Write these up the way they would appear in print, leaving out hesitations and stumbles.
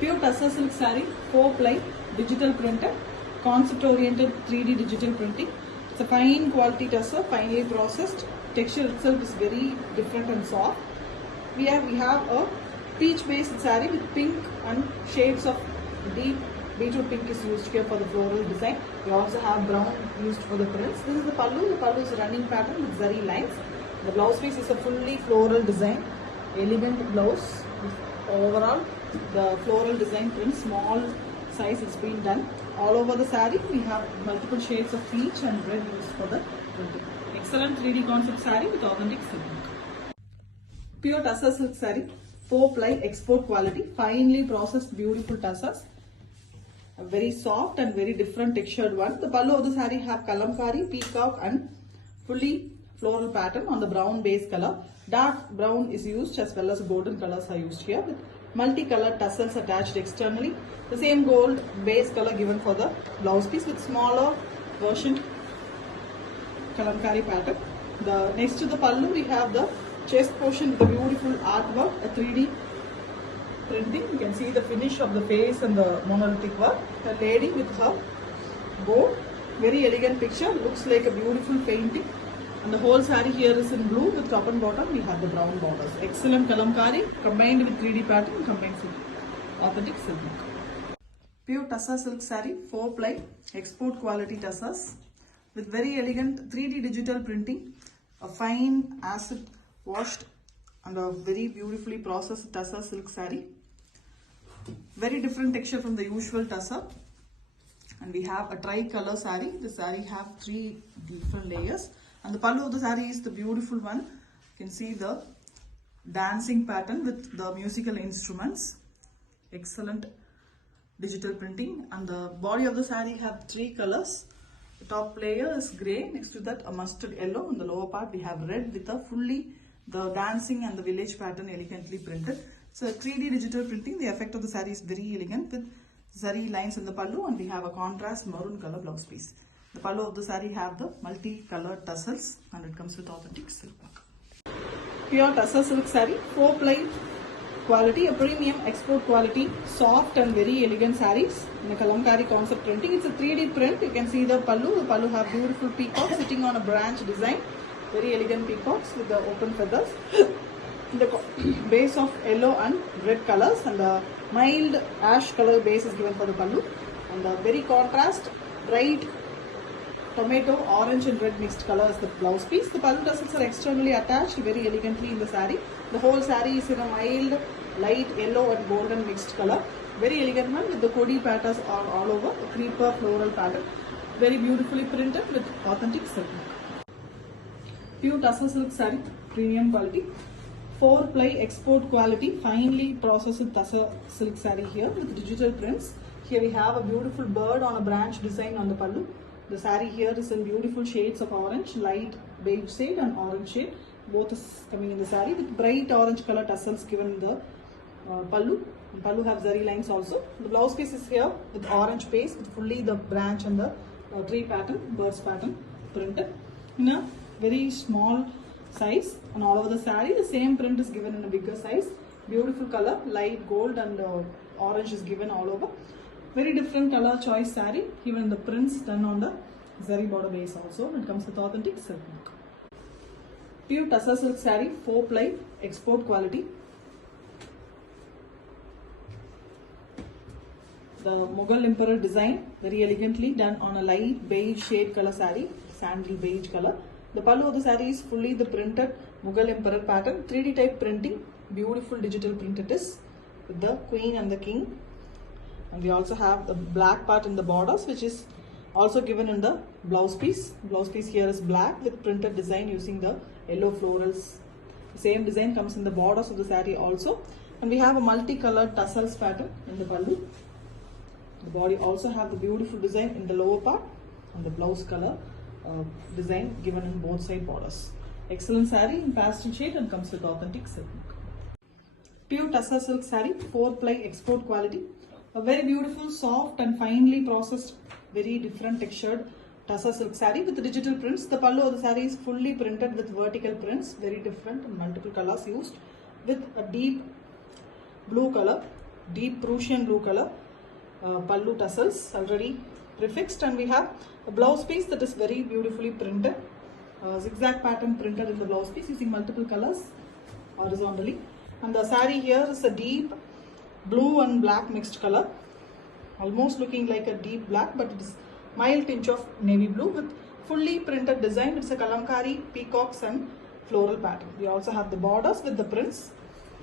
Pure tussar silk saree, 4 ply, digital printed, concept oriented 3D digital printing. It's a fine quality tussar, finely processed. Texture itself is very different and soft. We have a peach based saree with pink and shades of deep beetroot pink is used here for the floral design. We also have brown used for the prints. This is the pallu. The pallu is a running pattern with zari lines. The blouse piece is a fully floral design, elegant blouse. Overall, the floral design print, small size, it's been done. All over the saree, we have multiple shades of peach and red used for the printing. Excellent 3D concept saree with authentic silk. Pure tussar silk saree, 4 ply export quality, finely processed beautiful tussars. A very soft and very different textured one. The pallu of the saree have kalamkari, peacock and fully floral pattern on the brown base color. Dark brown is used as well as golden colors are used here with multicolored tassels attached externally. The same gold base color given for the blouse piece with smaller version kalamkari pattern. Next to the pallu we have the chest portion with the beautiful artwork, a 3D printing. You can see the finish of the face and the monolithic work. A lady with her bow, very elegant picture, looks like a beautiful painting. And the whole saree here is in blue with top and bottom we have the brown borders. Excellent kalamkari combined with 3D pattern, combined with authentic silk. Pure tussar silk saree, 4 ply export quality tussars with very elegant 3D digital printing, a fine acid washed and a very beautifully processed tussar silk saree. Very different texture from the usual tussar. And we have a tri-color saree. The saree have 3 different layers. And the pallu of the saree is the beautiful one. You can see the dancing pattern with the musical instruments. Excellent digital printing. And the body of the saree have 3 colors. The top layer is grey. Next to that a mustard yellow. On the lower part we have red with a fully the dancing and the village pattern elegantly printed. So 3D digital printing. The effect of the saree is very elegant with zari lines in the pallu, and we have a contrast maroon color blouse piece. The pallu of the saree have the multi-colored tassels and it comes with authentic silk work. Pure tussar silk saree, 4 ply quality, a premium export quality, soft and very elegant sarees in a kalamkari concept printing. It's a 3D print. You can see the pallu. The pallu have beautiful peacocks sitting on a branch design. Very elegant peacocks with the open feathers. The base of yellow and red colors, and the mild ash color base is given for the pallu, and the very contrast bright tomato, orange and red mixed color is the blouse piece. The pallu tassels are externally attached very elegantly in the saree. The whole saree is in a mild light yellow and golden mixed color. Very elegant one with the kodi patterns all over, a creeper floral pattern. Very beautifully printed with authentic silk. Pure tussar silk saree, premium quality. 4 ply export quality, finely processed tussar silk saree here with digital prints. Here we have a beautiful bird on a branch design on the pallu. The saree here is in beautiful shades of orange, light beige shade and orange shade. Both is coming in the saree with bright orange color tassels given in the pallu. The pallu have zari lines also. The blouse piece is here with orange base with fully the branch and the tree pattern, birds pattern printed in a very small size, and all over the saree the same print is given in a bigger size. Beautiful color, light gold and orange is given all over. Very different color choice saree, even the prints done on the zari border base also. It comes with authentic silk work. Pure tussar silk saree, 4 ply export quality. The Mughal Emperor design, very elegantly done on a light beige shade color saree, sandal beige color. The pallu of the saree is fully the printed Mughal Emperor pattern, 3D type printing, beautiful digital print it is with the queen and the king. And we also have the black part in the borders, which is also given in the blouse piece. Blouse piece here is black with printed design using the yellow florals. The same design comes in the borders of the saree also. And we have a multicolored tassels pattern in the pallu. The body also have the beautiful design in the lower part and the blouse color design given in both side borders. Excellent saree in pastel shade and comes with authentic silk. Pure tussar silk saree, 4 ply export quality. A very beautiful, soft and finely processed, very different textured tussar silk saree with digital prints. The pallu of the saree is fully printed with vertical prints, very different and multiple colors used with a deep blue color deep Prussian blue color pallu tassels already prefixed, and we have a blouse piece that is very beautifully printed, zigzag pattern printed in the blouse piece using multiple colors horizontally. And the saree here is a deep blue and black mixed color, almost looking like a deep black, but it is mild tinge of navy blue with fully printed design. It's a kalamkari, peacocks and floral pattern. We also have the borders with the prints.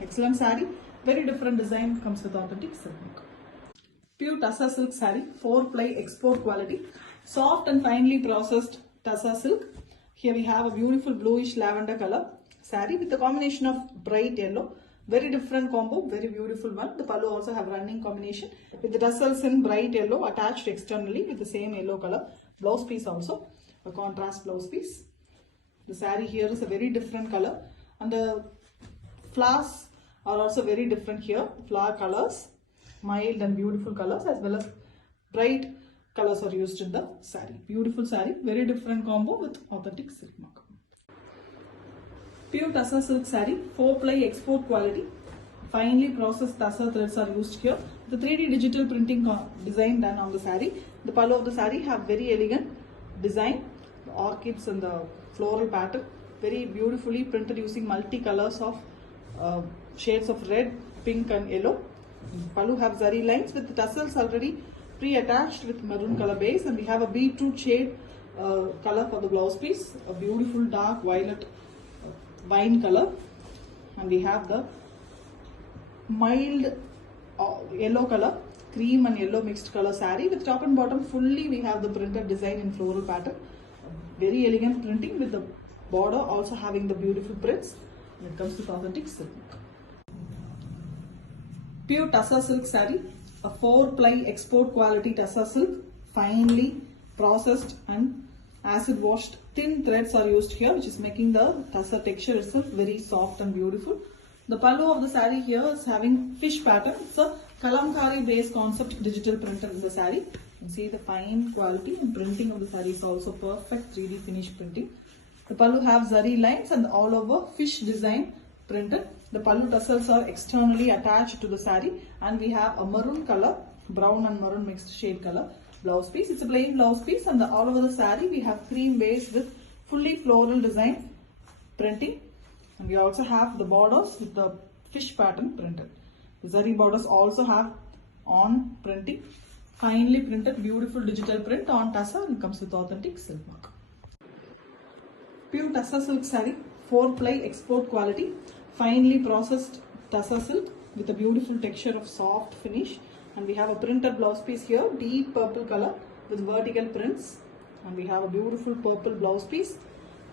Excellent saree, very different design, comes with authentic silk. Pure Tussar silk saree, 4-ply export quality, soft and finely processed Tussar silk. Here we have a beautiful bluish lavender color saree with a combination of bright yellow. Very different combo, very beautiful one. The pallu also have running combination with the tassels in bright yellow attached externally with the same yellow color. Blouse piece also, a contrast blouse piece. The saree here is a very different color, and the flowers are also very different here. Flower colors, mild and beautiful colors, as well as bright colors are used in the saree. Beautiful saree, very different combo with authentic silk mark. Pure Tussar silk saree, 4-ply export quality, finely processed Tussar threads are used here. The 3D digital printing design done on the saree. The pallu of the saree have very elegant design, the orchids and the floral pattern, very beautifully printed using multi colors of shades of red, pink and yellow. The pallu have zari lines with the tassels already pre-attached with maroon color base, and we have a beetroot shade color for the blouse piece, a beautiful dark violet wine color, and we have the mild yellow color, cream and yellow mixed color saree with top and bottom fully we have the printed design in floral pattern. Very elegant printing with the border also having the beautiful prints when it comes to authentic silk. Pure Tussar silk saree, a 4-ply export quality Tussar silk, finely processed and acid washed thin threads are used here, which is making the Tussar texture itself very soft and beautiful. The pallu of the saree here is having fish pattern. It's a kalamkari based concept digital printer in the saree. You can see the fine quality and printing of the saree is also perfect 3D finish printing. The pallu have zari lines and all over fish design printed. The pallu tassels are externally attached to the saree, and we have a maroon color, brown and maroon mixed shade color blouse piece. It's a plain blouse piece, and all over the saree we have cream base with fully floral design printing, and we also have the borders with the fish pattern printed. The zari borders also have on printing, finely printed beautiful digital print on Tussar, and comes with authentic silk mark. Pure Tussar silk saree, 4-ply export quality, finely processed Tussar silk with a beautiful texture of soft finish. And we have a printed blouse piece here, deep purple color with vertical prints. And we have a beautiful purple blouse piece,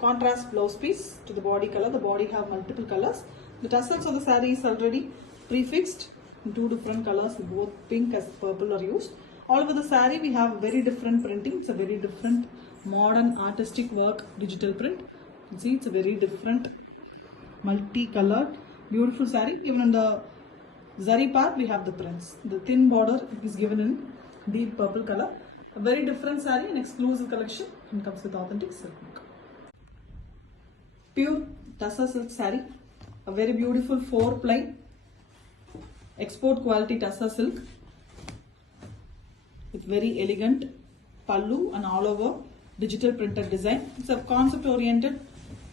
contrast blouse piece to the body color. The body have multiple colors. The tassels of the saree is already prefixed in 2 different colors, both pink as purple are used. All over the saree we have very different printing. It's a very different modern artistic work digital print. You can see it's a very different multi-colored beautiful saree. Even in the zari part we have the prints. The thin border is given in deep purple color. A very different saree, an exclusive collection, and comes with authentic silk mark. Pure Tussar silk saree, a very beautiful 4-ply export quality Tussar silk with very elegant pallu and all over digital printed design. It's a concept oriented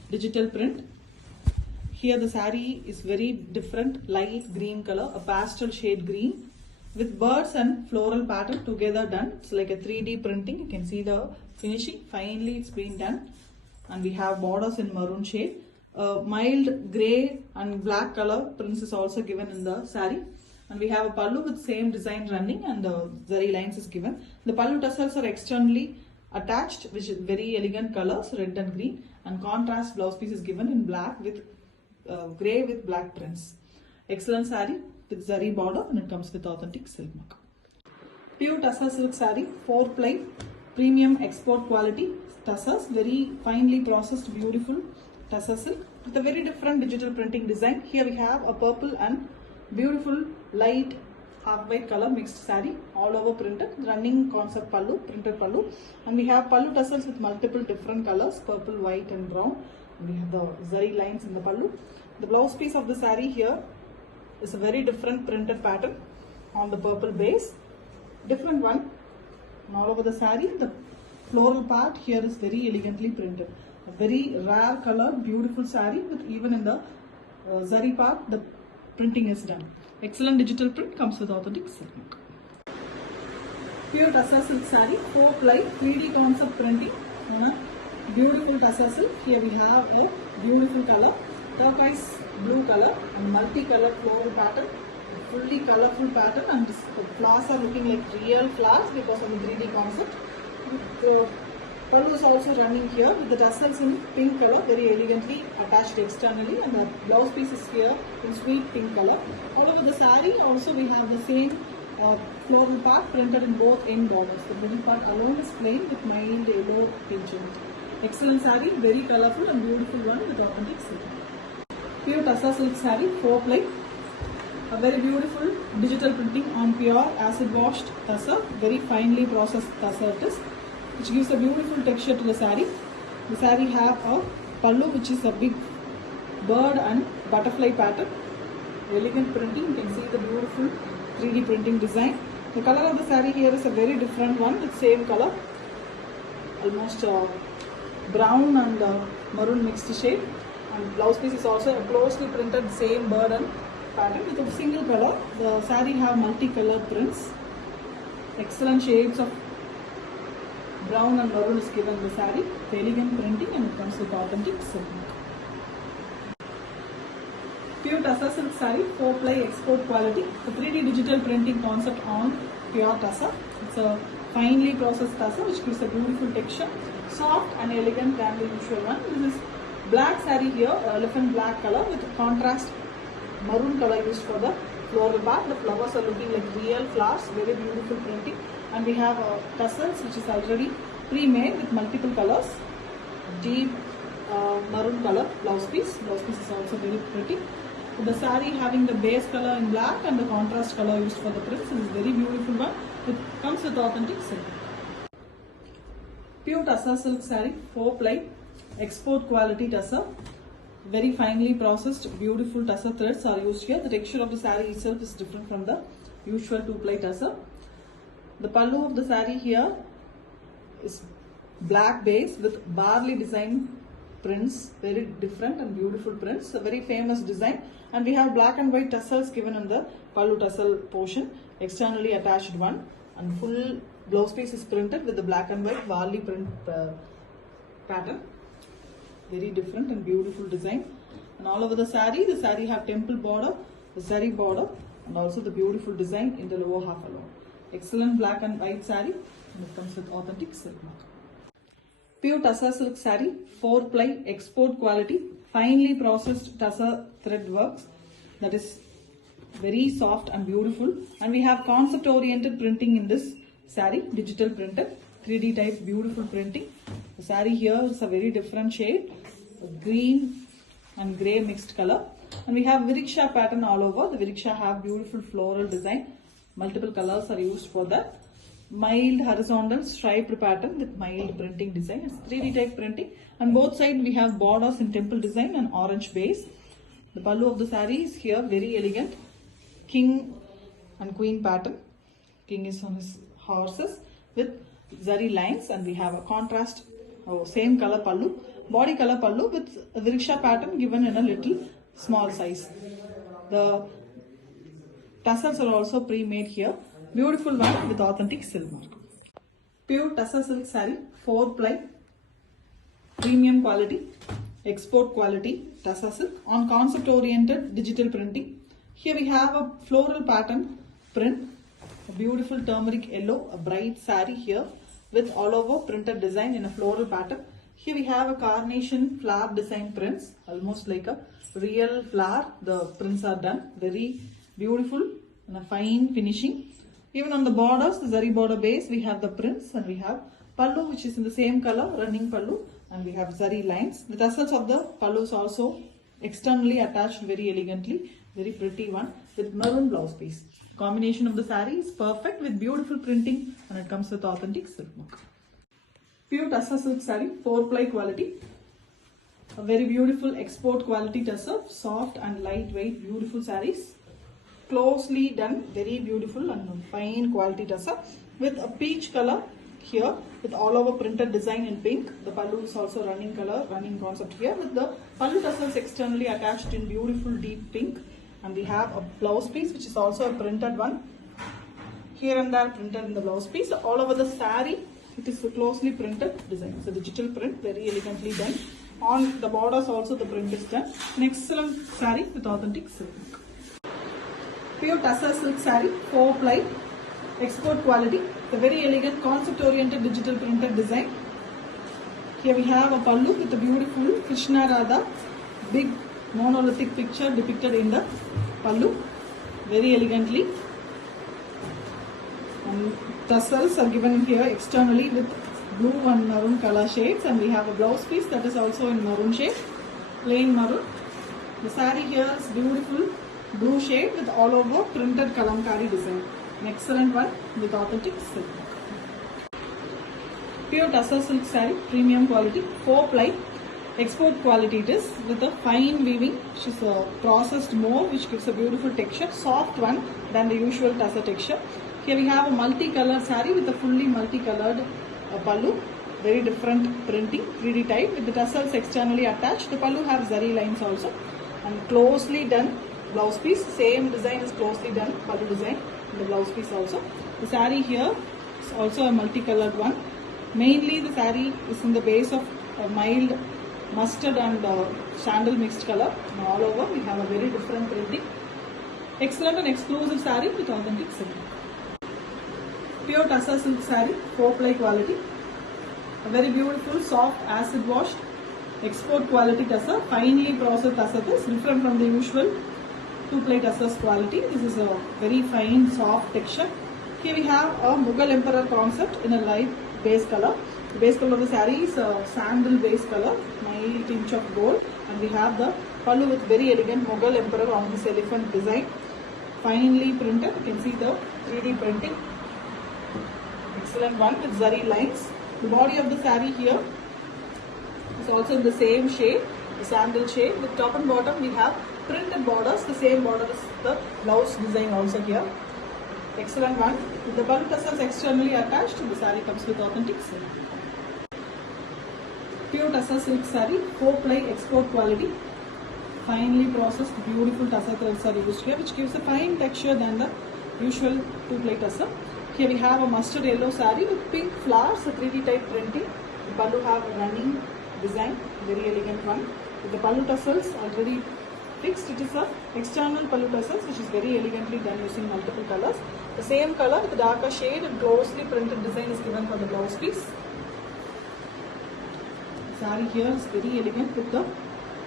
digital print. Here the saree is very different, light green color, a pastel shade green with birds and floral pattern together done. It's like a 3D printing. You can see the finishing, finely it's been done. And we have borders in maroon shade. Mild grey and black color prints is also given in the saree. And we have a pallu with same design running, and the zari lines is given. The pallu tassels are externally attached, which is very elegant colors, red and green, and contrast blouse piece is given in black with grey with black prints. Excellent saree with zari border, and it comes with authentic silk mark. Pure Tussar silk saree, 4-ply premium export quality tassels, very finely processed beautiful Tussar silk with a very different digital printing design. Here we have a purple and beautiful light half white color mixed saree, all over printed, running concept pallu, printed pallu, and we have pallu tassels with multiple different colors, purple, white and brown. We have the zari lines in the pallu. The blouse piece of the saree here is a very different printed pattern on the purple base. Different one. And all over the saree, the floral part here is very elegantly printed. A very rare color, beautiful saree with even in the zari part, the printing is done. Excellent digital print, comes with authentic silk mark. Pure Tassa silk saree, 4-ply 3D concept printing on a beautiful Tassa silk. Here we have a beautiful color, turquoise blue color and multicolored floral pattern. Fully colorful pattern, and the flowers are looking like real flowers because of the 3D concept. The pallu is also running here with the tassels in pink color, very elegantly attached externally, and the blouse piece is here in sweet pink color. All over the saree also we have the same floral part printed in both end borders. The middle part alone is plain with mild yellow tinge in it. Excellent saree, very colorful and beautiful one with authentic silk. Pure Tassa silk saree, 4-ply. A very beautiful digital printing on pure acid washed tassa, very finely processed tassa it is, which gives a beautiful texture to the saree. The saree have a pallu which is a big bird and butterfly pattern. Elegant printing, you can see the beautiful 3D printing design. The color of the saree here is a very different one with same color, almost brown and maroon mixed shade. And blouse piece is also a closely printed same bird and pattern with a single color. The saree have multicolored prints. Excellent shades of brown and maroon is given in the saree. Elegant printing, and it comes with authentic silk. Pure Tassa silk saree, 4-ply export quality. The 3D digital printing concept on pure tassa. It's a finely processed tassa which gives a beautiful texture, soft and elegant than the usual one. This is black saree here, elephant black color with contrast maroon color used for the floral part. The flowers are looking like real flowers, very beautiful printing. And we have tassels which is already pre-made with multiple colors. Deep maroon color blouse piece. Blouse piece is also very pretty. The saree having the base color in black and the contrast color used for the prints. This is very beautiful one. It comes with authentic silk. Pure Tassa silk saree, 4-ply export quality tassa. Very finely processed, beautiful tassa threads are used here. The texture of the saree itself is different from the usual 2-ply tassa. The pallu of the saree here is black base with barley design prints, very different and beautiful prints, a very famous design. And we have black and white tassels given in the pallu tassel portion, externally attached one, and full blouse piece is printed with the black and white barley print pattern. Very different and beautiful design. And all over the saree have temple border, the saree border, and also the beautiful design in the lower half alone. Excellent black and white saree, and it comes with authentic silk mark. Pure Tassa silk saree, 4-ply export quality, finely processed tassa thread works, that is very soft and beautiful. And we have concept oriented printing in this saree, digital printed, 3D type beautiful printing. The saree here is a very different shade, green and grey mixed color. And we have Vriksha pattern all over. The Vriksha have beautiful floral design. Multiple colors are used for that. Mild horizontal striped pattern with mild printing design. It's 3D type printing. And both sides we have borders in temple design and orange base. The pallu of the saree is here very elegant. King and queen pattern. King is on his horses with zari lines, and we have a contrast same color pallu, body color pallu with the Vriksha pattern given in a little small size. The tassels are also pre-made here. Beautiful one with authentic silk mark. Pure Tassa silk saree, 4-ply, premium quality, export quality Tassa silk on concept oriented digital printing. Here we have a floral pattern print, a beautiful turmeric yellow, a bright saree here with all over printed design in a floral pattern. Here we have a carnation flower design prints, almost like a real flower. The prints are done very beautiful and a fine finishing. Even on the borders, the zari border base, we have the prints, and we have pallu which is in the same color, running pallu, and we have zari lines. The tassels of the pallu is also externally attached very elegantly, very pretty one with maroon blouse piece. Combination of the saree is perfect with beautiful printing, and it comes with authentic silk mark. Pure Tassa silk saree, 4-ply quality. A very beautiful export quality tassa, soft and lightweight, beautiful sarees. closely done, very beautiful and fine quality tussar with a peach color here with all over printed design in pink. The pallu is also running color, running concept here with the pallu tassels externally attached in beautiful deep pink. And we have a blouse piece which is also a printed one. Here and there printed in the blouse piece. All over the saree, it is a closely printed design. It's a digital print, very elegantly done. On the borders also the print is done. An excellent saree with authentic silk. Pure tussar silk saree, 4-ply, export quality. The very elegant concept-oriented digital printed design. Here we have a pallu with a beautiful Krishna Radha, big monolithic picture depicted in the pallu, very elegantly. And tassels are given here externally with blue and maroon color shades, and we have a blouse piece that is also in maroon shade, plain maroon. The saree here is beautiful blue shade with all over printed kalamkari design. An excellent one with authentic silk. Pure tussar silk saree, premium quality, 4-ply, export quality it is with a fine weaving, which is a processed mauve, which gives a beautiful texture, soft one than the usual tussar texture. Here we have a multicolored saree with a fully multicolored pallu, very different printing, 3D type with the tassels externally attached. The pallu have zari lines also, and closely done blouse piece, same design is closely done, pallu design, the blouse piece also. The saree here is also a multicolored one. Mainly the saree is in the base of a mild mustard and sandal mixed color. And all over we have a very different printing. Excellent and exclusive saree with authentic silk. Pure tussar silk saree, 4-ply quality. A very beautiful, soft, acid washed, export quality tussar, finely processed tussar. This is different from the usual 2-ply tussars quality. This is a very fine, soft texture. Here we have a Mughal Emperor concept in a light base color. The base color of the saree is a sandal base color, mild tinge of gold, and we have the pallu with very elegant Mughal Emperor on this elephant design, finely printed. You can see the 3D printing. Excellent one with zari lines. The body of the saree here is also in the same shade, the sandal shade. With top and bottom we have printed borders. The same border is the blouse design also here. Excellent one. With the pallu tassels externally attached, the saree comes with authentic silk. Pure tussar silk saree, 4-ply export quality. Finely processed, beautiful tussar threads are used here, which gives a fine texture than the usual 2-ply tussar. Here we have a mustard yellow saree with pink flowers, a 3D type printing. The pallu have a running design, very elegant one. With the pallu tassels already fixed, it is a external pallu tassels which is very elegantly done using multiple colors. The same color with darker shade and closely printed design is given for the blouse piece. The saree here is very elegant with the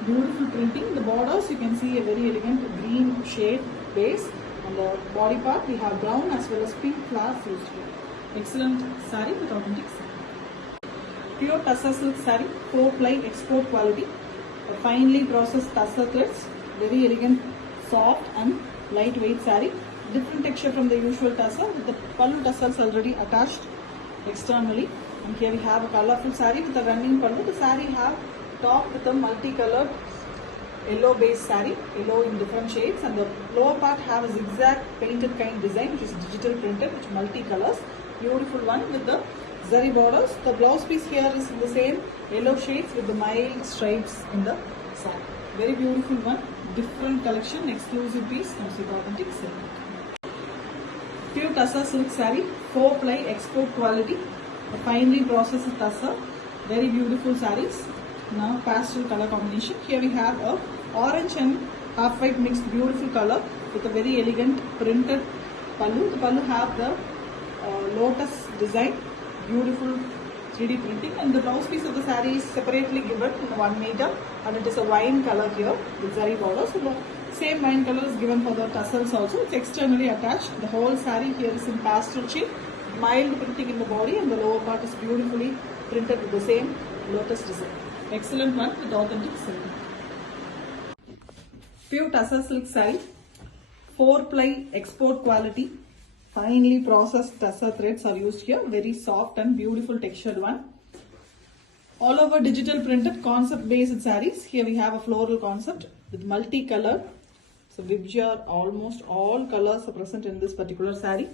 beautiful printing. The borders you can see a very elegant green shade base. On the body part we have brown as well as pink flowers used here. Excellent saree with authentic silk. Pure tussar silk saree, 4-ply export quality. A finely processed tussar threads, very elegant, soft and lightweight saree. Different texture from the usual tussar with the pallu tassels already attached externally. And here we have a colorful saree with a running pallu. The saree have top with a multicolored yellow base saree, yellow in different shades, and the lower part have a zigzag painted kind design which is digital printed with multicolors. Beautiful one with the zari borders. The blouse piece here is in the same yellow shades with the mild stripes in the saree. Very beautiful one, different collection, exclusive piece, comes with authentic silk. Pure tussar silk saree, 4-ply export quality, a finely processed tussar, very beautiful sarees. Now pastel color combination. Here we have a orange and half white mixed beautiful color with a very elegant printed pallu. The pallu have the lotus design, beautiful 3D printing, and the blouse piece of the saree is separately given in 1 meter, and it is a wine color here with zari border. So the same wine color is given for the tassels also. It's externally attached. The whole saree here is in pastel shade, mild printing in the body, and the lower part is beautifully printed with the same lotus design. Excellent one with authentic silk. Pure tussar silk saree, 4-ply export quality, finely processed tussar threads are used here. Very soft and beautiful textured one. All over digital printed concept based sarees. Here we have a floral concept with multicolored So Vibgyor, almost all colors are present in this particular saree.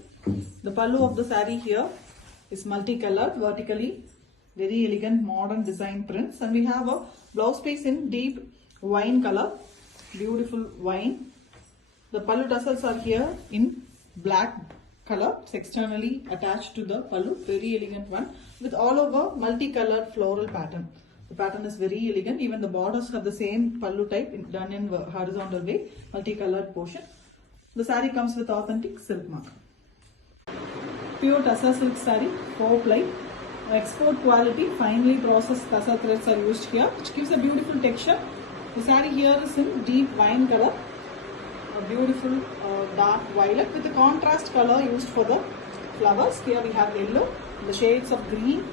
The pallu of the saree here is multicolored, vertically, very elegant modern design prints, and we have a blouse piece in deep wine color, beautiful wine. The pallu tassels are here in black color. It's externally attached to the pallu, very elegant one with all over multicolored floral pattern. The pattern is very elegant. Even the borders have the same pallu type done in horizontal way, multicolored portion. The saree comes with authentic silk mark. Pure tussar silk saree, 4-ply. Export quality, finely processed tussar threads are used here, which gives a beautiful texture. The saree here is in deep wine color, a beautiful dark violet with the contrast color used for the flowers. Here we have yellow, the shades of green,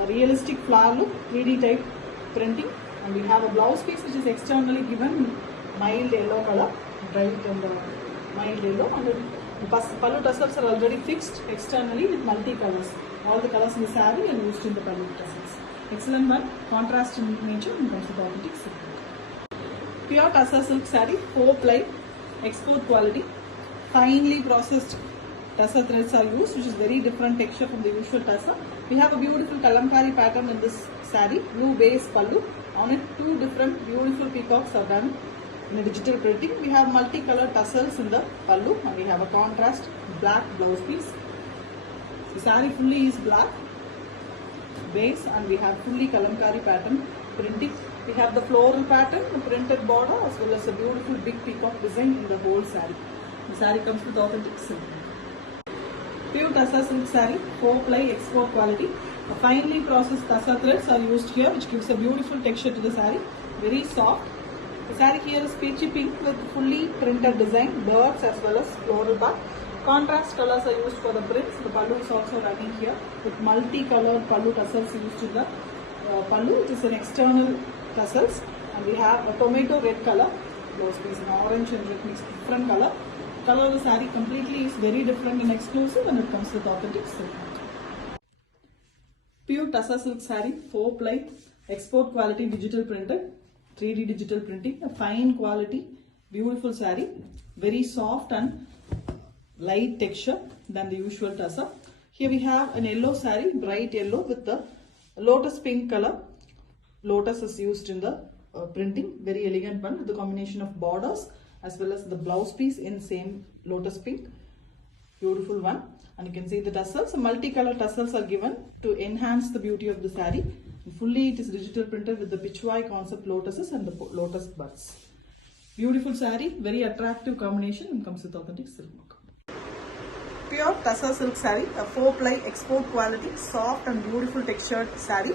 a realistic flower look, 3D type printing, and we have a blouse piece which is externally given mild yellow color, bright and mild yellow, and the pallu tassels are already fixed externally with multi-colors. All the colors in the saree are used in the pallu tassels. Excellent one, contrast in nature and comes with authentic silk. Pure tussar silk saree, 4-ply, export quality, finely processed tussar threads are used, which is very different texture from the usual tussar. We have a beautiful kalamkari pattern in this saree, blue base pallu. On it, 2 different beautiful peacocks are done in a digital printing. We have multicolored tassels in the pallu, and we have a contrast black blouse piece. The saree fully is black base, and we have fully kalamkari pattern printing. We have the floral pattern, the printed border, as well as a beautiful big peacock design in the whole saree. The saree comes with authentic silk. Pure tussar silk saree, 4-ply, export quality. A finely processed tussar threads are used here, which gives a beautiful texture to the saree. Very soft. The saree here is peachy pink with fully printed design, birds as well as floral bar. Contrast colors are used for the prints. The pallu is also running here with multicolored pallu tassels used in the pallu. It is an external tassels, and we have a tomato red color blouse piece, an orange and red mixed different color. The color of the saree completely is very different and exclusive, and it comes with authentic silk. Pure tussar silk saree, 4-ply, export quality digital printed, 3D digital printing, a fine quality, beautiful saree, very soft and light texture than the usual tussar. Here we have an yellow saree, bright yellow with the lotus pink color. Lotus is used in the printing, very elegant one with the combination of borders as well as the blouse piece in same lotus pink. Beautiful one, and you can see the tassels. Multicolor tassels are given to enhance the beauty of the saree. Fully it is digital printed with the Pichwai concept lotuses and the lotus buds. Beautiful saree, very attractive combination, and comes with authentic silk mark. Pure tussar silk saree, a 4-ply, export quality, soft and beautiful textured saree.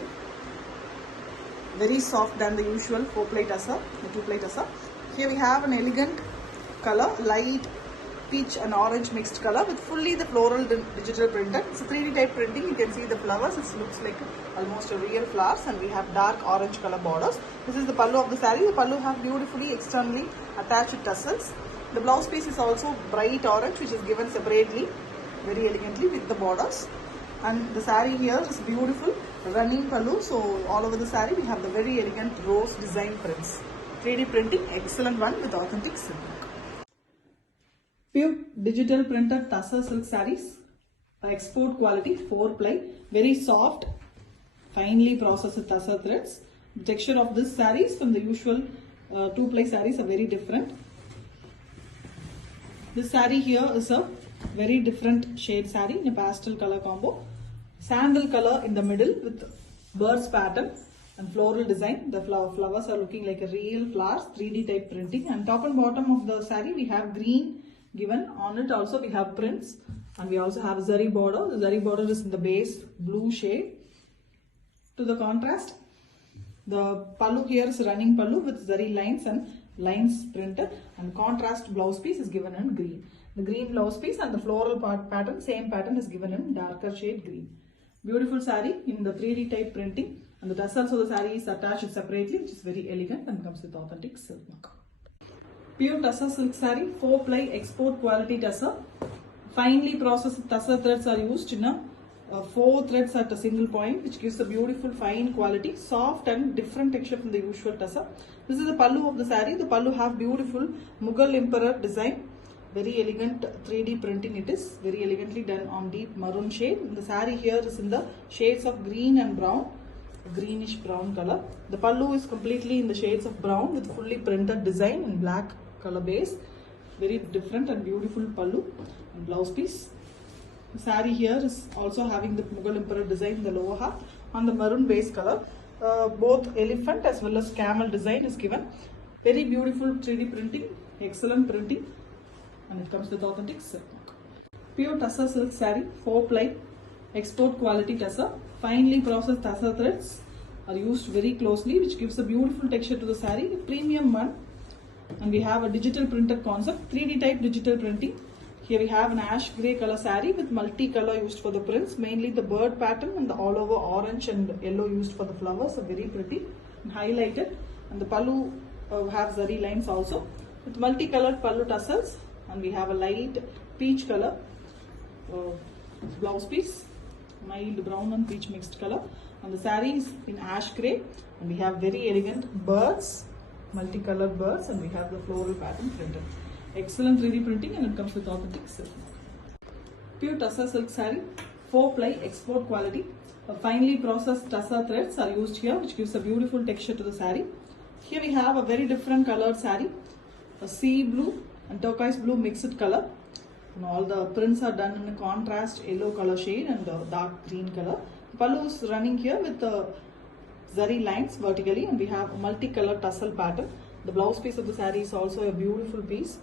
Very soft than the usual 4-ply tussar, the 2-ply tussar. Here we have an elegant color, light peach and orange mixed color with fully the floral digital printed. It's a 3D type printing. You can see the flowers. It looks like almost a real flowers, and we have dark orange color borders. This is the pallu of the saree. The pallu have beautifully externally attached tassels. The blouse piece is also bright orange, which is given separately, very elegantly with the borders. And the saree here is beautiful, running pallu. So all over the saree we have the very elegant rose design prints. 3D printing, excellent one with authentic silk. Pure digital printed tussar silk sarees, export quality, 4-ply, very soft, finely processed tussar threads. The texture of this sarees from the usual 2-ply sarees are very different. This saree here is a very different shade saree in a pastel color combo. Sandal color in the middle with birds pattern and floral design. The flowers are looking like a real flowers, 3D type printing. And top and bottom of the saree we have green given. On it also we have prints, and we also have zari border. The zari border is in the base blue shade. To the contrast, the pallu here is running pallu with zari lines and lines printed, and contrast blouse piece is given in green. The green blouse piece and the floral pattern, same pattern is given in darker shade green. Beautiful saree in the 3D type printing, and the tassels of the saree is attached separately, which is very elegant and comes with authentic silk mark. Pure tussar silk saree, 4-ply, export quality tussar. Finely processed tussar threads are used in a 4 threads at a single point, which gives a beautiful fine quality, soft and different texture from the usual tussar. This is the pallu of the saree. The pallu have beautiful Mughal emperor design. Very elegant 3D printing it is. Very elegantly done on deep maroon shade. And the saree here is in the shades of green and brown. Greenish brown color. The pallu is completely in the shades of brown with fully printed design in black color base. Very different and beautiful pallu and blouse piece. The saree here is also having the Mughal emperor design in the lower half on the maroon base color. Both elephant as well as camel design is given. Very beautiful 3D printing, excellent printing, and it comes with authentic silk mark. Pure tussar silk saree, 4-ply, export quality tussar. Finely processed tussar threads are used very closely, which gives a beautiful texture to the saree, a premium one. And we have a digital printed concept, 3D type digital printing. Here we have an ash grey color saree with multi-color used for the prints, mainly the bird pattern and the all over orange and yellow used for the flowers, are very pretty and highlighted. And the pallu have zari lines also with multicolored pallu tassels, and we have a light peach color blouse piece, mild brown and peach mixed color, and the saree is in ash grey, and we have very elegant birds, multicolored birds, and we have the floral pattern printed. Excellent 3D printing, and it comes with authentic silk. Pure tussar silk saree, 4-ply export quality. Finely processed tussar threads are used here, which gives a beautiful texture to the saree. Here we have a very different colored saree, a sea blue and turquoise blue mixed color. And all the prints are done in a contrast yellow color shade and dark green color. The pallu is running here with the zari lines vertically, and we have a multicolored tussle pattern. The blouse piece of the saree is also a beautiful piece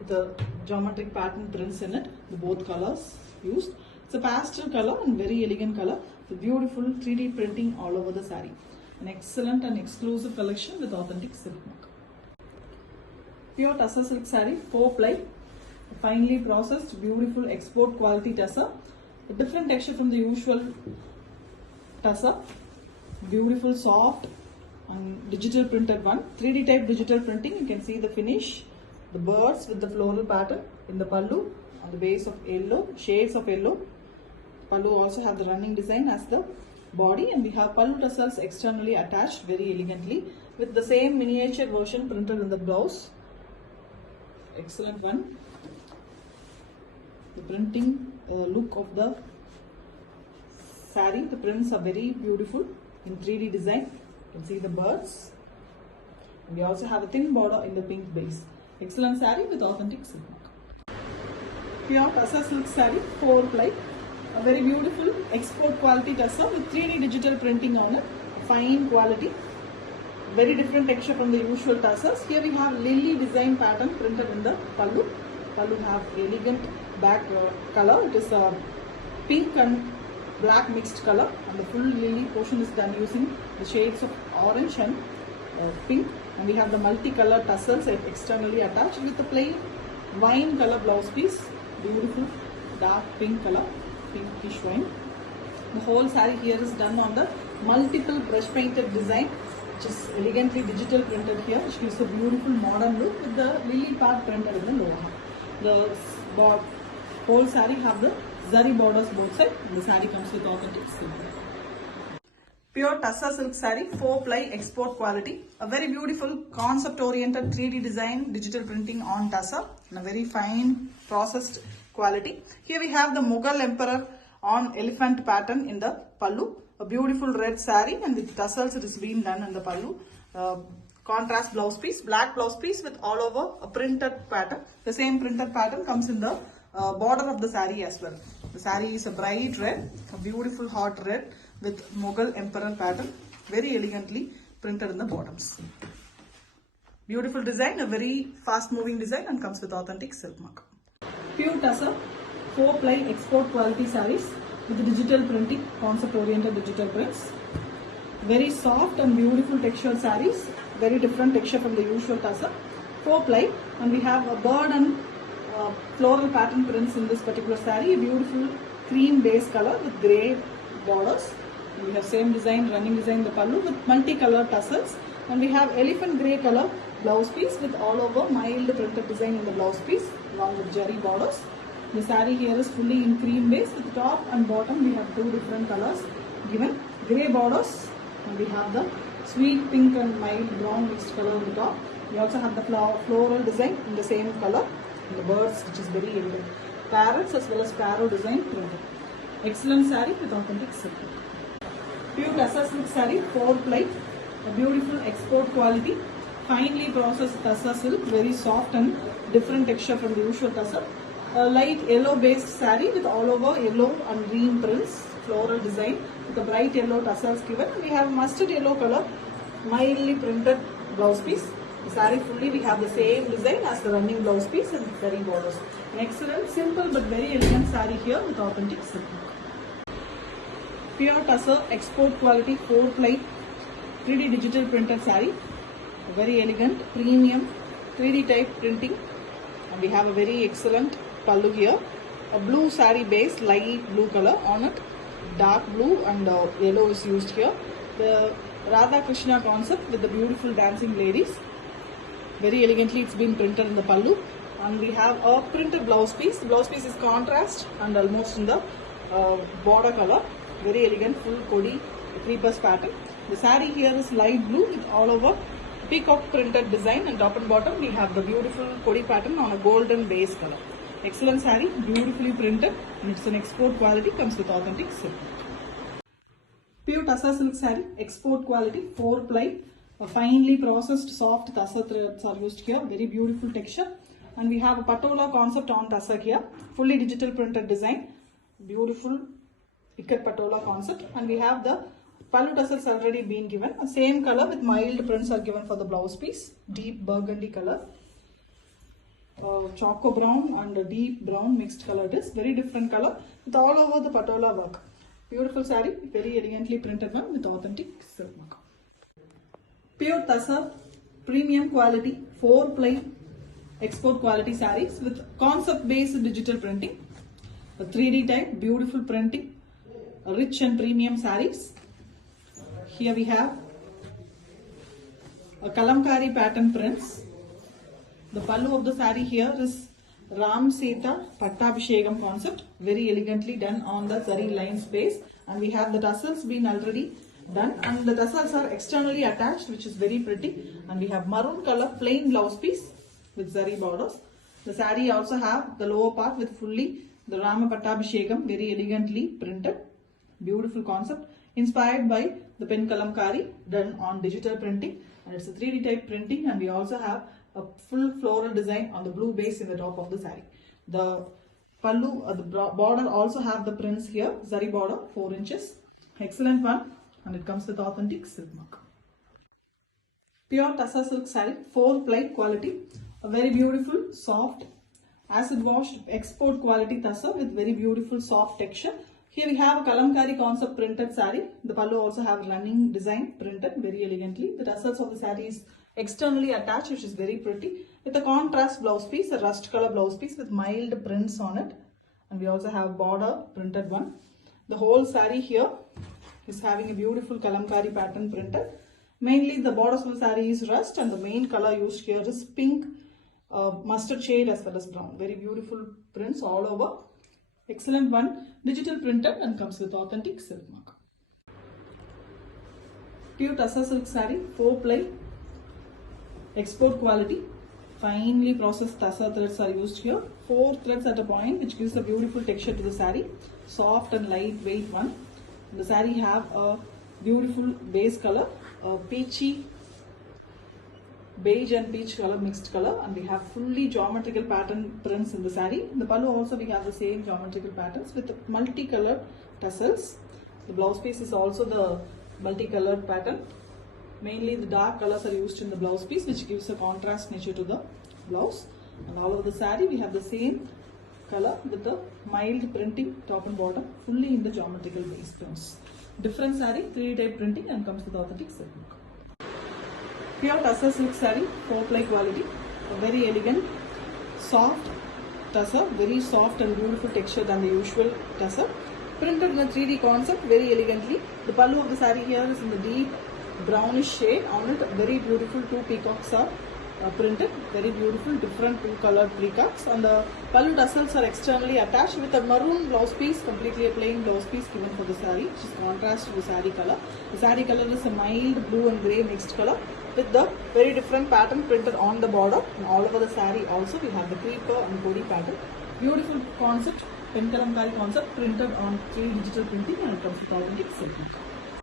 with a geometric pattern prints in it, the both colors used. It's a pastel color and very elegant color with beautiful 3D printing all over the saree. An excellent and exclusive collection with authentic silk mark. Pure tussar silk saree, 4-ply, finely processed, beautiful export quality tussar. A different texture from the usual tussar. Beautiful, soft and digital printed one. 3D type digital printing. You can see the finish. The birds with the floral pattern in the pallu on the base of yellow, shades of yellow. Pallu also have the running design as the body, and we have pallu tassels externally attached very elegantly with the same miniature version printed in the blouse. Excellent one. The printing look of the saree, the prints are very beautiful in 3D design. You can see the birds. And we also have a thin border in the pink base. Excellent saree with authentic silk mark. Pure tussar silk saree, 4-ply. A very beautiful export quality tussar with 3D digital printing on it. Fine quality. Very different texture from the usual tussars. Here we have lily design pattern printed in the pallu. Pallu have elegant back color. It is a pink and black mixed color, and the full lily portion is done using the shades of orange and pink. And we have the multicolored tassels externally attached with the plain wine color blouse piece. Beautiful dark pink color, pinkish wine. The whole saree here is done on the multiple brush painted design, which is elegantly digital printed here, which gives a beautiful modern look with the lily part printed in the lower half. The whole saree have the zari borders both sides, and the saree comes with authentic silk. Pure tussar silk saree, 4-ply export quality. A very beautiful concept oriented 3D design digital printing on tussar, and a very fine processed quality. Here we have the Mughal emperor on elephant pattern in the pallu. A beautiful red saree, and with tassels it is being done in the pallu. Contrast blouse piece, black blouse piece with all over a printed pattern. The same printed pattern comes in the border of the saree as well. The saree is a bright red, a beautiful hot red with Mughal emperor pattern, very elegantly printed in the bottoms. Beautiful design, a very fast moving design, and comes with authentic silk mark. Pure tussar, 4-ply export quality sarees with the digital printing, concept oriented digital prints. Very soft and beautiful textured sarees, very different texture from the usual tussar. 4-ply, and we have a bird and floral pattern prints in this particular saree. A beautiful cream base color with grey borders. And we have same design, running design in the pallu with multicolored tassels, and we have elephant grey color blouse piece with all over mild printed design in the blouse piece along with jerry borders. The saree here is fully in cream base. With top and bottom we have two different colors given. Grey borders, and we have the sweet pink and mild brown mixed color on the top. We also have the floral design in the same color. And the birds, which is very elegant. Parrots as well as sparrow design printed. Excellent saree with authentic silk. Pure Tussar silk saree, 4-ply. A beautiful export quality. Finely processed Tussar silk, very soft and different texture from the usual Tussar. A light yellow based saree with all over yellow and green prints, floral design with a bright yellow tassels given. We have mustard yellow color, mildly printed blouse piece. The saree fully we have the same design as the running blouse piece and very borders. An excellent, simple but very elegant saree here with authentic silk. Pure Tussar export quality 4-ply 3D digital printed saree. A very elegant, premium 3D type printing. And we have a very excellent pallu here. A blue saree base, light blue color on it. Dark blue and yellow is used here. The Radha Krishna concept with the beautiful dancing ladies. Very elegantly it's been printed in the pallu. And we have a printed blouse piece. The blouse piece is contrast and almost in the border color. Very elegant full kodi creepers pattern. The saree here is light blue with all over peacock printed design, and top and bottom we have the beautiful kodi pattern on a golden base color. Excellent saree, beautifully printed, and it's an export quality, comes with authentic silk. Pure Tussar silk saree, export quality, 4-ply, a finely processed soft Tussar threads are used here, very beautiful texture. And we have a patola concept on Tussar here, fully digital printed design, beautiful ikat patola concept. And we have the pallu tassels already been given, same color with mild prints are given for the blouse piece, deep burgundy color. Choco brown and a deep brown mixed color it is, very different color with all over the patola work. Beautiful saree, very elegantly printed one with authentic silk work. Pure Tussar premium quality 4-ply export quality sarees with concept based digital printing, a 3D type beautiful printing, a rich and premium sarees. Here we have a kalamkari pattern prints. The pallu of the saree here is Ram Sita Pattabhishegam concept, very elegantly done on the zari line space, and we have the tassels been already done, and the tassels are externally attached, which is very pretty. And we have maroon color plain blouse piece with zari borders. The saree also have the lower part with fully the Rama Pattabhishegam, very elegantly printed, beautiful concept inspired by the pen kalamkari done on digital printing, and it's a 3D type printing. And we also have a full floral design on the blue base in the top of the saree. The pallu, the border also have the prints here, zari border 4 inches, excellent one, and it comes with authentic silk mark. Pure Tussar silk saree, 4-ply quality, a very beautiful soft acid washed export quality Tussar with very beautiful soft texture. Here we have a kalamkari concept printed saree. The pallu also have running design printed very elegantly. The tassels of the saree is externally attached, which is very pretty, with a contrast blouse piece, a rust color blouse piece with mild prints on it. And we also have border printed one. The whole saree here is having a beautiful kalamkari pattern printed. Mainly the borders of the saree is rust, and the main color used here is pink, mustard shade as well as brown. Very beautiful prints all over. Excellent one, digital printed, and comes with authentic silk mark. Pure Tussar silk saree, 4-ply export quality, finely processed Tussar threads are used here. 4 threads at a point, which gives a beautiful texture to the saree. Soft and lightweight one. The saree have a beautiful base color, a peachy, beige and peach color mixed color, and we have fully geometrical pattern prints in the saree. In the pallu also we have the same geometrical patterns with multicolored tassels. The blouse piece is also the multicolored pattern. Mainly the dark colors are used in the blouse piece, which gives a contrast nature to the blouse. And all over the saree we have the same color with the mild printing top and bottom, fully in the geometrical base prints. Different saree, 3D type printing, and comes with authentic silk. Pure Tussar silk saree, 4-ply quality, a very elegant, soft Tussar, very soft and beautiful texture than the usual Tussar. Printed in a 3D concept very elegantly. The pallu of the saree here is in the deep brownish shade. On it, very beautiful 2 peacocks are printed, very beautiful, different two colored peacocks, and the pallu tassels are externally attached with a maroon blouse piece, completely a plain blouse piece given for the saree, which is contrast to the saree color. The saree color is a mild blue and grey mixed color with the very different pattern printed on the border, and all over the saree also we have the creeper and kodi pattern. Beautiful concept, pen kalamkari concept printed on 3D digital printing, and it comes with authentic silk.